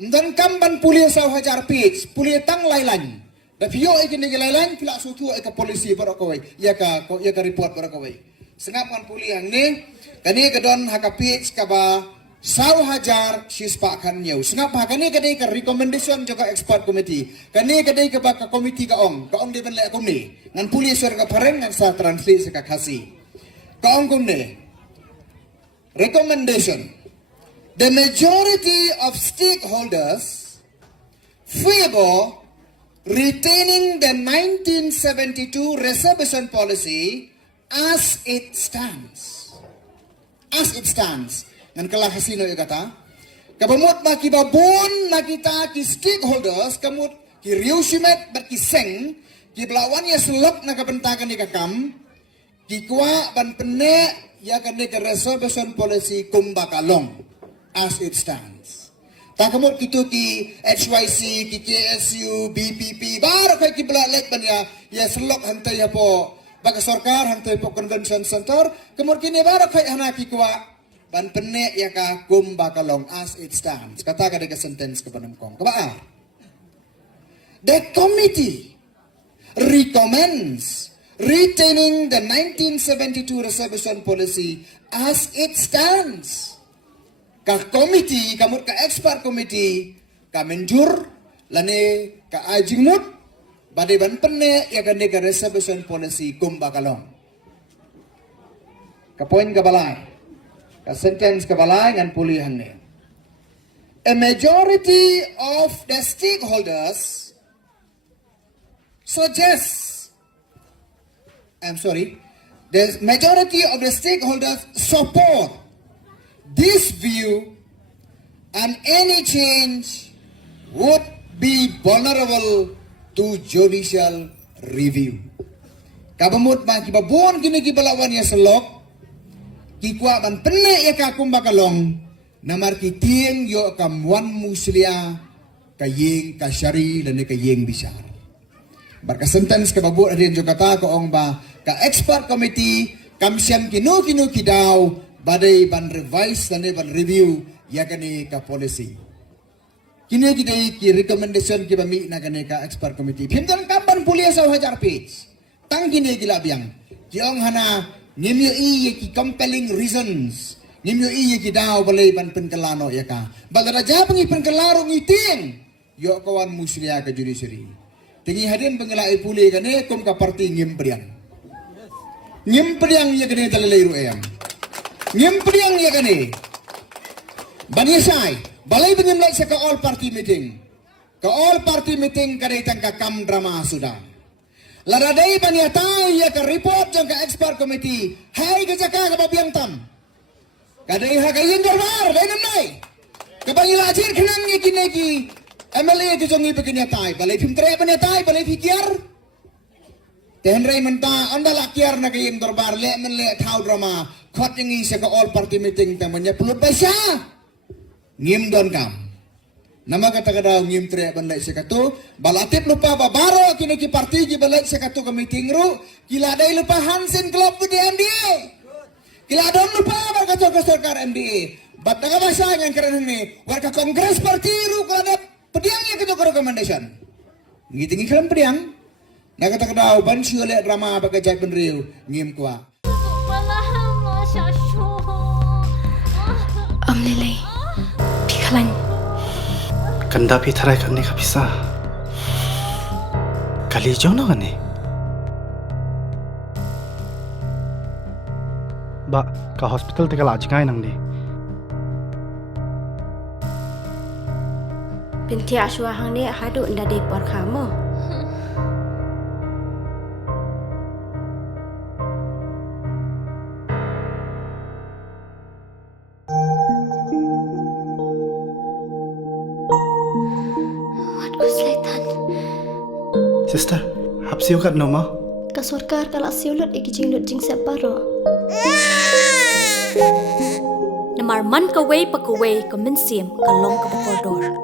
Dan kamban pulia saw hajar pitch, pulia tang lailan. Da pio ikin nigi lailan, pila sutu ika polisi barokawai, ya ka report barokawai. Sengapan pulia ni, kani kedon haka pitch kaba saw hajar sispa kan nyau. Sengap kani kadai ka recommendation juga expert committee. Kani kadai ka baka committee kaong di benle akom ni. Ngan pulia sur ka pareng ngan sa translate ka kasi. Kaong kum ni. Recommendation. The majority of stakeholders favor retaining the 1972 reservation policy as it stands. As it stands. Ngan kalah hasino ya kata. Kabamut ba kibabon na kita ki stakeholders kamut ki riusimet bat ki seng ki belawan ya selok na kabentakan ni kakam ki kwa ban pene ya kan ni reservation policy kumbakalong. As it stands. Takamot kito ki HYC, ki KSU, BPP, baru kay ki belalet ban ya selok hantay ya po baka sarkar hantay po convention center, kamot kini baru kay hanaki kwa ban pene ya ka kumbakalong as it stands. Kata ka ka sentence ka panamkong. Kabaa? The committee recommends retaining the 1972 reservation policy as it stands. Ka committee, kamut ka expert committee, ka menjur, lani ka ajingmut, badai ban penne ya kan ka reservation policy kumbakalong. Ka poin ka balay, ka sentence ka balay ngan pulihan ni. A majority of the stakeholders the majority of the stakeholders support this view, and any change would be vulnerable to judicial review. Kabamut ba kibabon kini kibalawan ya selok, kikwa ban pene ya kakumbakalong, namar kiting yo kamwan muslia kayeng kasyari dan kayeng bisar. Barka sentence kababut adin jo kata ko ong ba ka expert committee kamsiam kinu kidaw badai ban revise dan ban review ya kani ka policy. Kini kita ki recommendation ki bami na kani ka expert committee. Pindan kamban pulia sa hajar page. Tang kini gila biang. Kiong hana ngimyo i ki compelling reasons. Ngimyo i ki daw balay ban penkelano ya ka. Bagara japang i penkelaro ngiting. Yo kawan muslia ka judiciary. Tingi hadin pengelai puli kani kum ka parti ngimpriang. Ngimpriang ya kani talalairu ayam. Ngimpriang ya kani. Banisay, balay pengimlay sa ka-all party meeting. Ka-all party meeting kadaytang ka-kam drama sudah. Laraday banyatay ya ka-report jang ka-expert committee. Hay kajaka kababiyang tam. Kaday hakayin darbar, day nanay. Kabayilajir kinang ni kinegi. MLA ito jang ipagkanyatay. Balay pimtre banyatay, balay pikir. Tehenray menta anda lakyar na kayim darbar le men le thau drama khot yang isa ka all party meeting tamanya pulut basya ngim don kam nama kata kada ngim tre bandai sekatu balatip lupa babaro kini ki parti ki balai sekatu ka meeting ru kila dai lupa Hansen Club di MDA kila don lupa barka ka sarkar MDA bat daga basya yang keren ni warka kongres parti ru kada pediang ya ketok recommendation ngitingi kalam pediang. Nakata kadaw bansi oleh drama bagajay penriu ngim kwa. Lelay, pikalan. Kanda pitharay kani kapisa. Kali jono kani. Ba ka hospital te kala ajkai nang di. Binti aswa hang ni hadu nda de por kamu. Sister, hapsiu kat nama? Ka sarkar kala siulut ikijing lut jing separo. Namar man ka way pa ka way ka minsim ka long ka koridor.